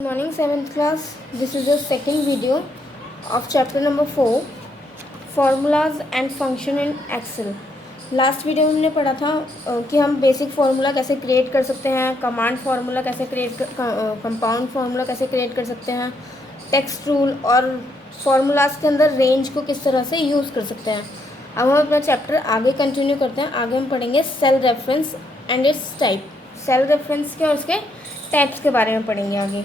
Good morning 7th class. This is the second video of chapter number 4 formulas and function in Excel. Last video में हमने पढ़ा था कि हम basic formula कैसे क्रिएट कर सकते हैं, कमांड फार्मूला कैसे कंपाउंड फार्मूला कैसे क्रिएट कर सकते हैं, टेक्स्ट रूल और फार्मूलाज के अंदर रेंज को किस तरह से यूज़ कर सकते हैं. अब हम अपना चैप्टर आगे कंटिन्यू करते हैं. आगे हम पढ़ेंगे cell reference and its type. Cell reference के और उसके टाइप्स के बारे में पढ़ेंगे आगे.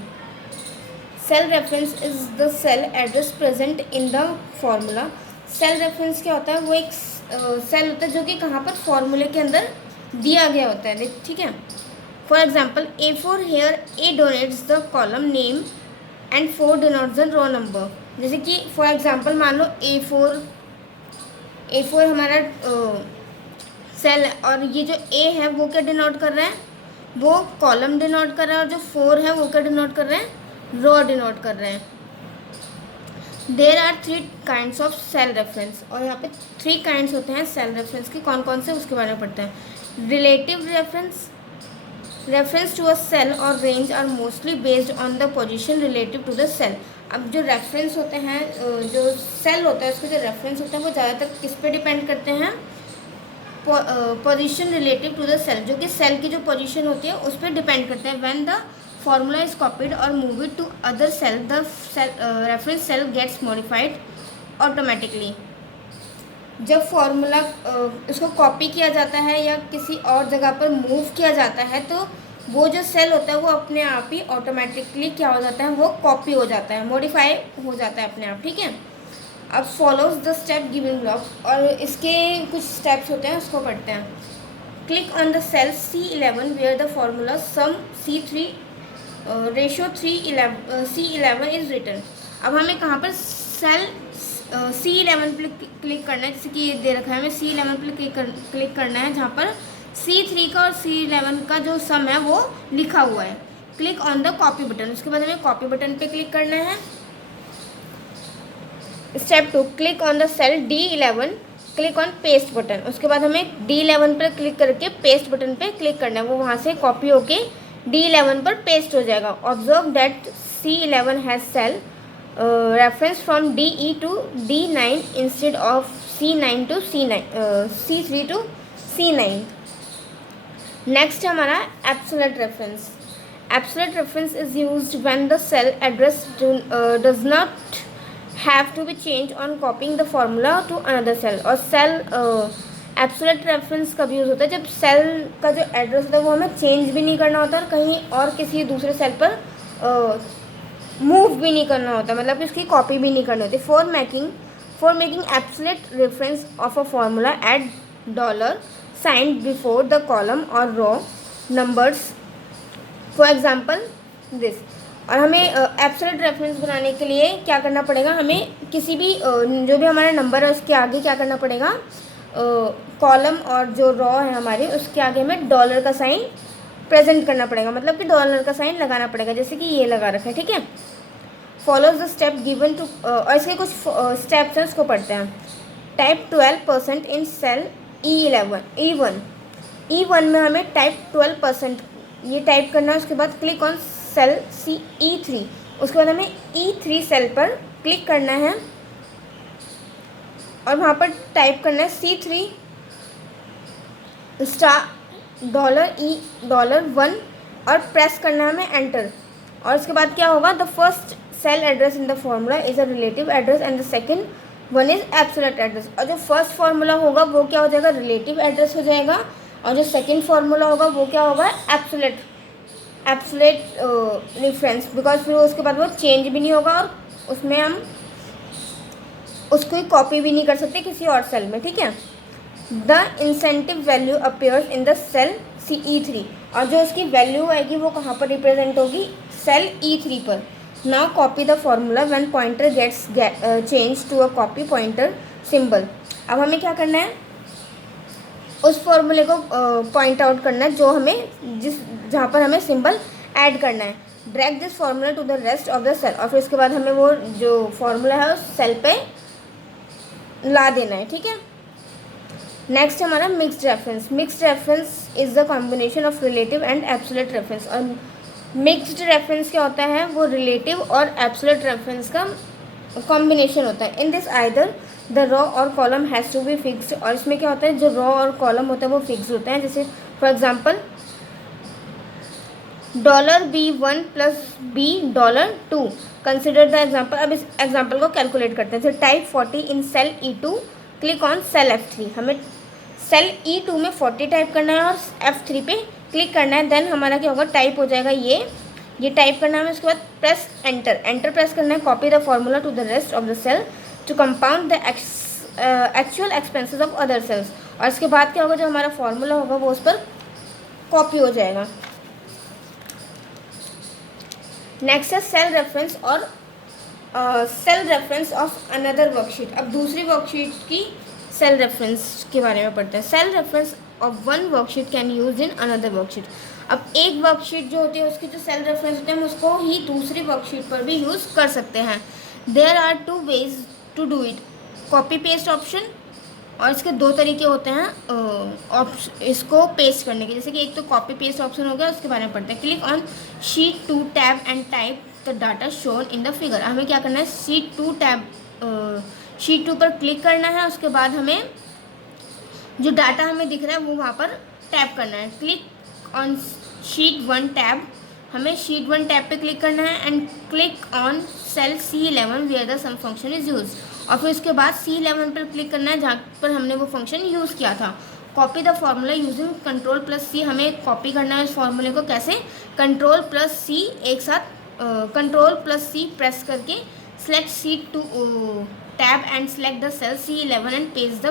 Cell reference is the cell address present in the formula. Cell reference क्या होता है? वो एक सेल होता है जो कि कहाँ पर फार्मूले के अंदर दिया गया होता है. ठीक है. For example A4 here A denotes the column name and 4 denotes the row number. जैसे कि फॉर एग्जाम्पल मान लो A4 हमारा सेल है और ये जो A है वो क्या डिनोट कर रहा है? वो कॉलम डिनोट कर रहा है. और जो 4 है वो क्या डिनोट कर रहे हैं? रो डिनोट कर रहे हैं. There are 3 kinds of cell reference. और यहाँ पे 3 काइंड्स होते हैं सेल रेफरेंस के. कौन कौन से उसके बारे में पढ़ते हैं. Relative reference. Reference to a cell or range are mostly based on the position relative to the cell. अब जो रेफरेंस होते हैं, जो सेल होता है उसके जो रेफरेंस होते हैं वो ज़्यादातर किस पे डिपेंड करते हैं? Position relative to the cell. जो कि सेल की जो पोजीशन होती है उस पर डिपेंड करते हैं. When the formula is copied or moved to other cell, the reference cell gets modified automatically. जब फॉर्मूला इसको कॉपी किया जाता है या किसी और जगह पर मूव किया जाता है तो वो जो सेल होता है वो अपने आप ही ऑटोमेटिकली क्या हो जाता है? वो कॉपी हो जाता है, मॉडिफाई हो जाता है अपने आप. ठीक है. अब follows the step given block. और इसके कुछ स्टेप्स होते हैं उसको पढ़ते हैं. Click on the cell C11 where the formula sum C3 ratio C11 is return. अब हमें कहाँ पर सेल C11 पर क्लिक करना है. जैसे कि ये दे रखा है, हमें C11 पर क्लिक करना है जहाँ पर C3 का और C11 का जो सम है वो लिखा हुआ है. Click on the copy button. उसके बाद हमें कॉपी बटन पे क्लिक करना है. Step 2, click on the cell D11, click on paste button. उसके बाद हमें D11 पर क्लिक करके पेस्ट बटन पे क्लिक करना है. वो वहाँ से कॉपी होके D11 पर पेस्ट हो जाएगा. Observe that C11 has cell reference from DE to D9 instead of C9 to C3 to C9. Next हमारा absolute reference. Absolute reference is used when the cell address does not have to be change on copying the formula to another cell. और cell absolute reference कब use होता है? जब cell का जो address होता है वो हमें चेंज भी नहीं करना होता और कहीं और किसी दूसरे सेल पर मूव भी नहीं करना होता, मतलब कि उसकी कॉपी भी नहीं करनी होती. For making absolute reference of a formula add dollar sign before the column और row numbers. For example this. और हमें एब्सोल्यूट रेफरेंस बनाने के लिए क्या करना पड़ेगा? हमें किसी भी जो भी हमारा नंबर है उसके आगे क्या करना पड़ेगा? कॉलम और जो रॉ है हमारी उसके आगे हमें डॉलर का साइन प्रेजेंट करना पड़ेगा, मतलब कि डॉलर का साइन लगाना पड़ेगा, जैसे कि ये लगा रखा है. ठीक है. Follows the step given two. और इसके कुछ स्टेप्स हैं उसको पढ़ते हैं. टाइप 12% इन सेल E1 में हमें टाइप 12% ये टाइप करना है. उसके बाद क्लिक ऑन सेल E3. उसके बाद हमें E3 सेल पर क्लिक करना है और वहाँ पर टाइप करना है C3 $$1 और प्रेस करना है हमें एंटर. और उसके बाद क्या होगा? The first cell address in the formula is a relative address and the second one is absolute address. और जो फर्स्ट फार्मूला होगा वो क्या हो जाएगा? रिलेटिव एड्रेस हो जाएगा. और जो सेकंड फार्मूला होगा वो क्या होगा? Absolute reference. बिकॉज फिर उसके बाद वो चेंज भी नहीं होगा और उसमें हम उसको कॉपी भी नहीं कर सकते किसी और सेल में. ठीक है. The incentive value appears in the cell E3. और जो उसकी वैल्यू आएगी वो कहाँ पर रिप्रेजेंट होगी? सेल E3 पर. Now copy the formula when pointer gets change to a copy pointer symbol. अब हमें क्या करना है? उस फॉर्मूले को पॉइंट आउट करना है जो हमें जहाँ पर हमें सिंबल ऐड करना है. Drag this formula to the rest of the cell. और फिर उसके बाद हमें वो जो फॉर्मूला है उस सेल पे ला देना है. ठीक है. नेक्स्ट हमारा mixed reference. Mixed reference is the combination of relative and absolute reference. और मिक्स्ड रेफरेंस क्या होता है, वो रिलेटिव और एब्सोल्यूट रेफरेंस का कॉम्बिनेशन होता है। In this either the row or column has to be fixed, और इसमें क्या होता है, जो रॉ और कॉलम होता है वो फिक्स होते हैं। जैसे for example $B1 plus $B2, consider the example. अब इस एग्जाम्पल को कैलकुलेट करते हैं। जैसे type 40 in cell E2, click on cell F3। हमें सेल E2 में 40 टाइप करना है और F3 पे क्लिक करना है। देन हमारा क्या होगा, टाइप हो जाएगा ये टाइप करना है। उसके बाद प्रेस एंटर प्रेस करना है। Copy the formula to the rest of the cell to compound the actual expenses of other cells, और इसके बाद क्या होगा, जो हमारा फॉर्मूला होगा वो उस पर कॉपी हो जाएगा। नेक्स्ट है सेल रेफरेंस और cell reference of another worksheet. अब दूसरी वर्कशीट की सेल रेफरेंस के बारे में पढ़ते हैं। Cell reference of one worksheet can use in another worksheet. अब एक वर्कशीट जो होती है उसकी जो सेल रेफरेंस होते हैं हम उसको ही दूसरी वर्कशीट पर भी यूज़ कर सकते हैं। There are 2 ways to do it, copy paste option, और इसके 2 तरीके होते हैं इसको पेस्ट करने के। जैसे कि एक तो कॉपी पेस्ट ऑप्शन हो गया, उसके बारे में पढ़ते हैं। Click on sheet 2 tab and type the data shown in the figure. हमें क्या करना है, शीट 2 पर क्लिक करना है। उसके बाद हमें जो डाटा हमें दिख रहा है वो वहाँ पर टैप करना है। क्लिक ऑन शीट 1 टैब, हमें शीट 1 टैब पे क्लिक करना है and click on cell C11 where the sum function is use, और फिर उसके बाद C11 पर क्लिक करना है जहाँ पर हमने वो फंक्शन यूज़ किया था। Copy the formula using Ctrl+C, हमें कॉपी करना है इस फॉर्मूले को। कैसे, Ctrl+C एक साथ, Ctrl+C प्रेस करके select sheet 2 tab and select the cell C11 and paste the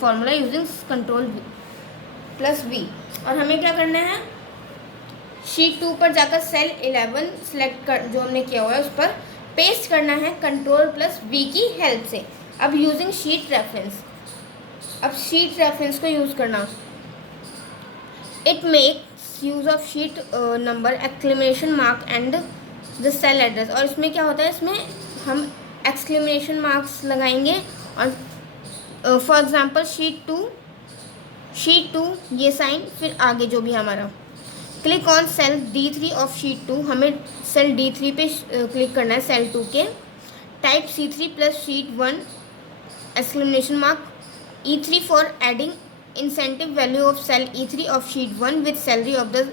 formula using Ctrl+V। और हमें क्या करना है, शीट 2 पर जाकर सेल 11 सेलेक्ट कर जो हमने किया हुआ है उस पर पेस्ट करना है Ctrl+V की हेल्प से। अब यूजिंग शीट रेफरेंस, अब शीट रेफरेंस को यूज़ करना, it makes use of sheet number exclamation mark and the cell address. और इसमें क्या होता है, इसमें हम एक्सक्लेमेशन मार्क्स लगाएंगे और फॉर एग्जांपल शीट 2 ये साइन, फिर आगे जो भी हमारा। Click on cell D3 of sheet 2, हमें सेल D3 पे क्लिक करना है सेल 2 के। Type C3 plus sheet 1 exclamation mark E3 for adding incentive value of cell E3 of sheet 1 with salary of the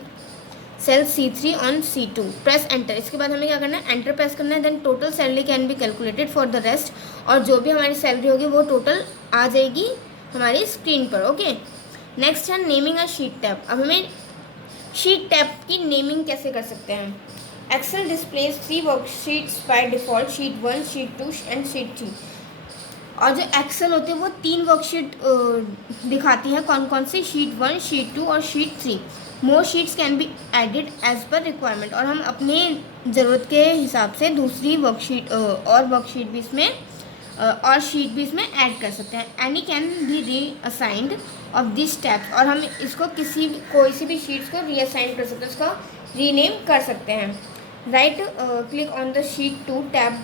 cell C3 on C2। Press enter. इसके बाद हमें क्या करना है, एंटर प्रेस करना है। Then total salary can be calculated for the rest, और जो भी हमारी सैलरी होगी वो टोटल आ जाएगी हमारी स्क्रीन पर। ओके, नेक्स्ट है नेमिंग अ शीट टैब। अब हमें शीट टैब की नेमिंग कैसे कर सकते हैं। Excel displays 3 worksheets by default, sheet 1, sheet 2 and sheet 3। और जो एक्सेल होती है वो 3 वर्कशीट दिखाती है। कौन कौन सी, शीट 1, शीट 2 और sheet 3। More sheets can be added as per requirement, और हम अपने ज़रूरत के हिसाब से दूसरी वर्कशीट और वर्कशीट भी इसमें और शीट भी इसमें ऐड कर सकते हैं। एनी कैन बी री असाइंड ऑफ दिस टैब्स, और हम इसको कोई सी भी शीट्स को रीअसाइन कर सकते हैं, उसका रीनेम कर सकते हैं। Right click on the sheet 2 tab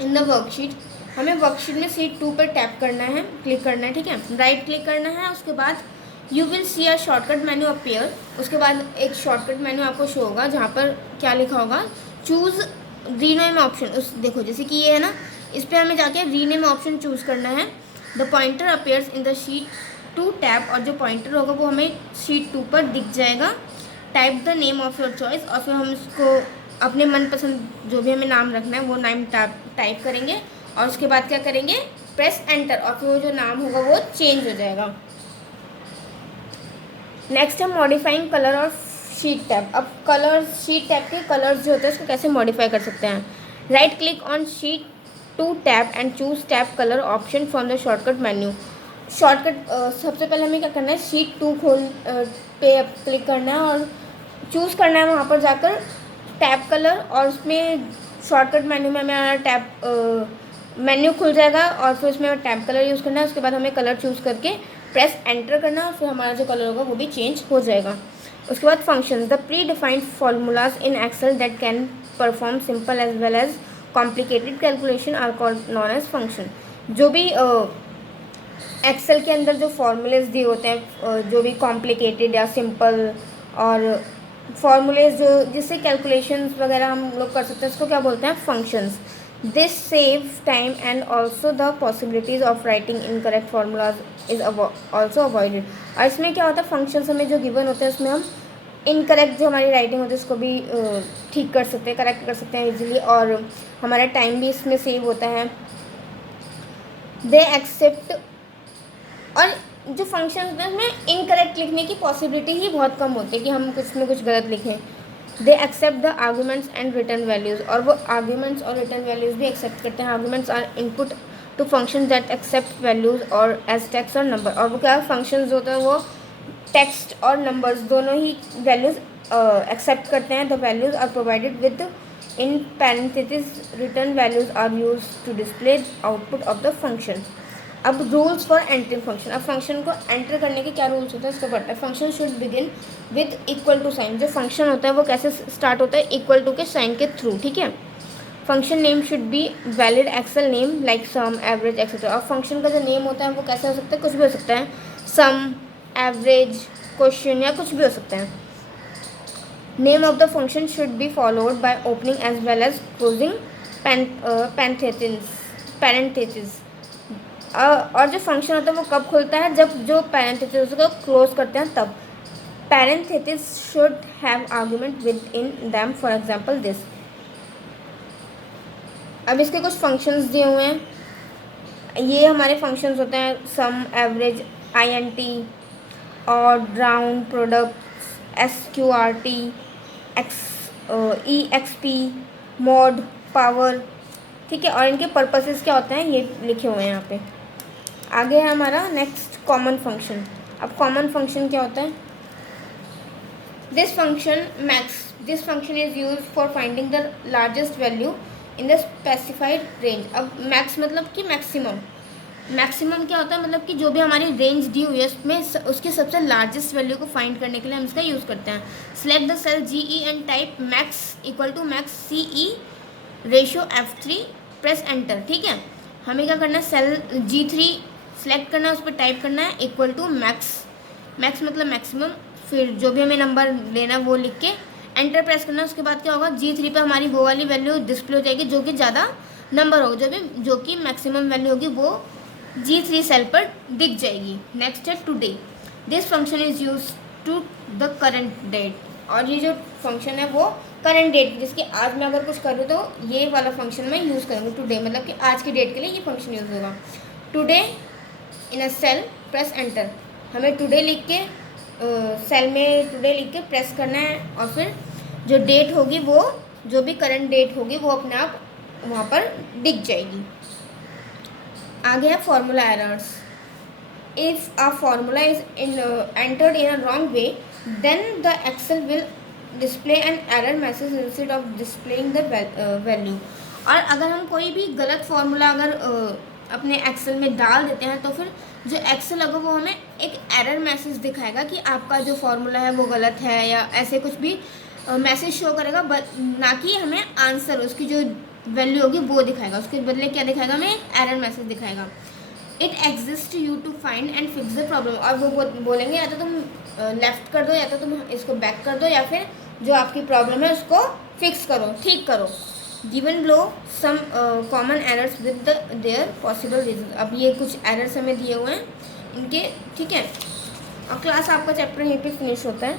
in the worksheet, हमें वर्कशीट में शीट 2 पर टैप करना है, क्लिक करना है, ठीक है। राइट क्लिक करना है, उसके बाद you will see a shortcut menu appear. उसके बाद एक शॉर्टकट मेन्यू आपको शो होगा जहाँ पर क्या लिखा होगा, चूज़ रीनेम ऑप्शन। उस देखो जैसे कि ये है ना, इस पर हमें जाके रीनेम ऑप्शन चूज़ करना है। The pointer appears in the sheet 2 tab, और जो पॉइंटर होगा वो हमें शीट 2 पर दिख जाएगा। Type the name of your choice, और फिर हम इसको अपने मनपसंद जो भी हमें नाम रखना है वो नाम टाइप करेंगे, और उसके बाद क्या करेंगे, प्रेस एंटर, और फिर वो जो नाम होगा वो चेंज हो जाएगा। नेक्स्ट है मॉडिफाइंग कलर और शीट टैब। अब कलर, शीट टैब के कलर्स जो होते हैं उसको कैसे मॉडिफाई कर सकते हैं। Right click on sheet 2 tab and choose tab colour option from the shortcut menu. Shortcut सबसे पहले हमें क्या करना है, शीट 2 पे क्लिक करना है और चूज़ करना है वहाँ पर जाकर टैब कलर, और उसमें शॉर्टकट मेन्यू में हमें टैब मेन्यू खुल जाएगा, और फिर उसमें टैब कलर यूज़ करना है। उसके बाद हमें कलर चूज़ करके प्रेस एंटर करना, और फिर हमारा जो कलर होगा वो भी चेंज हो जाएगा। उसके बाद functions, the predefined formulas in Excel that can perform simple as well as complicated calculation are called known as function. जो भी एक्सेल के अंदर जो फॉर्मूलेज दिए होते हैं, जो भी कॉम्प्लिकेटेड या सिंपल और फॉर्मूलेज जो जिससे कैलकुलेशंस वगैरह हम लोग कर सकते हैं, उसको क्या बोलते हैं, functions. This save time and also the possibilities of writing incorrect formulas is also avoided. और इसमें क्या होता है, फंक्शंस हमें जो गिवन होते हैं उसमें हम इनकरेक्ट जो हमारी राइटिंग होती है उसको भी ठीक कर सकते हैं, करेक्ट कर सकते हैं इजीली, और हमारा टाइम भी इसमें सेव होता है. दे एक्सेप्ट, और जो फंक्शन होते हैं उसमें इनकरेक्ट लिखने की पॉसिबिलिटी ही बहुत कम होती है कि हम कुछ में कुछ गलत लिखें. They accept the arguments and return values, और वो आर्ग्यूमेंट्स और रिटर्न वैल्यूज़ भी एक्सेप्ट करते हैं. Arguments are input to function that accept values और एज टेक्स्ट और नंबर. और वो क्या फंक्शंस होते हैं वो टेक्स्ट और नंबर्स दोनों ही वैल्यूज़ एक्सेप्ट करते हैं. The values are provided within parenthesis. Return values are used to display output of the function. अब रूल्स फॉर एंटरिंग फंक्शन. अब फंक्शन को एंटर करने के क्या रूल्स होते हैं इसको पढ़ते हैं. Function should begin with equal to sign. जो फंक्शन होता है वो कैसे स्टार्ट होता है, इक्वल टू के साइन के थ्रू, ठीक है. Function name should be valid Excel name like sum, average, etcetera. और फंक्शन का जो नेम होता है वो कैसे हो सकता है, कुछ भी हो सकता है. सम, एवरेज, क्वेश्चन या कुछ भी हो सकता है. Name of the function should be followed by opening as well as closing parenthesis. और जो फंक्शन होता है वो कब खुलता है, जब जो पैरेंथेसिस को क्लोज करते हैं तब. Parenthesis should have argument with in them, for example this. अब इसके कुछ फंक्शंस दिए हुए हैं. ये हमारे फंक्शंस होते हैं सम, एवरेज, INT, और round, products, SQRT, EXP, mod, power, ठीक है. और इनके पर्पसेस क्या होते हैं ये लिखे हुए हैं यहाँ पे. आगे है हमारा नेक्स्ट कॉमन फंक्शन. अब कॉमन फंक्शन क्या होता है, this function max. This function is use for finding the largest value in the specified range. अब मैक्स मतलब कि मैक्सिमम. मैक्सिमम क्या होता है, मतलब कि जो भी हमारी रेंज दी हुई है उसमें उसकी सबसे लार्जेस्ट वैल्यू को फाइंड करने के लिए हम इसका यूज़ करते हैं. Select the cell GE and type max equal to max CE ratio F3, press enter, ठीक है. हमें क्या करना है, सेल G3 सेलेक्ट करना है, उस पर टाइप करना है इक्वल टू मैक्स. मैक्स मतलब मैक्सिमम. फिर जो भी हमें नंबर लेना है वो लिख के एंटर प्रेस करना है. उसके बाद क्या होगा, G3 पे हमारी वो वाली वैल्यू डिस्प्ले हो जाएगी जो कि ज़्यादा नंबर होगा, जो कि मैक्सिमम वैल्यू होगी वो G3 सेल पर दिख जाएगी. नेक्स्ट है today. This function is use to the current date. और ये जो फंक्शन है वो करंट डेट, जिसकी आज मैं अगर कुछ करूँ तो ये वाला फंक्शन मैं यूज़ करूँगी. टुडे मतलब कि आज की डेट के लिए ये फंक्शन यूज़ होगा. Today in a cell, press enter. हमें टुडे लिख के सेल में टुडे लिख के प्रेस करना है, और फिर जो डेट होगी वो जो भी करंट डेट होगी वो अपने आप वहाँ पर दिख जाएगी. आगे है formula errors. If a formula is entered in a wrong way then the Excel will display an error message instead of displaying the value. और अगर हम कोई भी गलत फार्मूला अगर अपने एक्सेल में डाल देते हैं तो फिर जो एक्सेल होगा वो हमें एक एरर मैसेज दिखाएगा कि आपका जो फार्मूला है वो गलत है, या ऐसे कुछ भी मैसेज शो करेगा, ना कि हमें आंसर उसकी जो वैल्यू होगी वो दिखाएगा. उसके बदले क्या दिखाएगा, हमें एरर मैसेज दिखाएगा. It exist you to find and fix the problem. और वो बोलेंगे या तो तुम लेफ्ट कर दो, या तो तुम इसको बैक कर दो, या फिर जो आपकी प्रॉब्लम है उसको फिक्स करो, ठीक करो. Given below some common errors with their possible reason. अब ये कुछ एरर्स हमें दिए हुए हैं इनके, ठीक है. और क्लास आपका चैप्टर यहीं पे फिनिश होता है.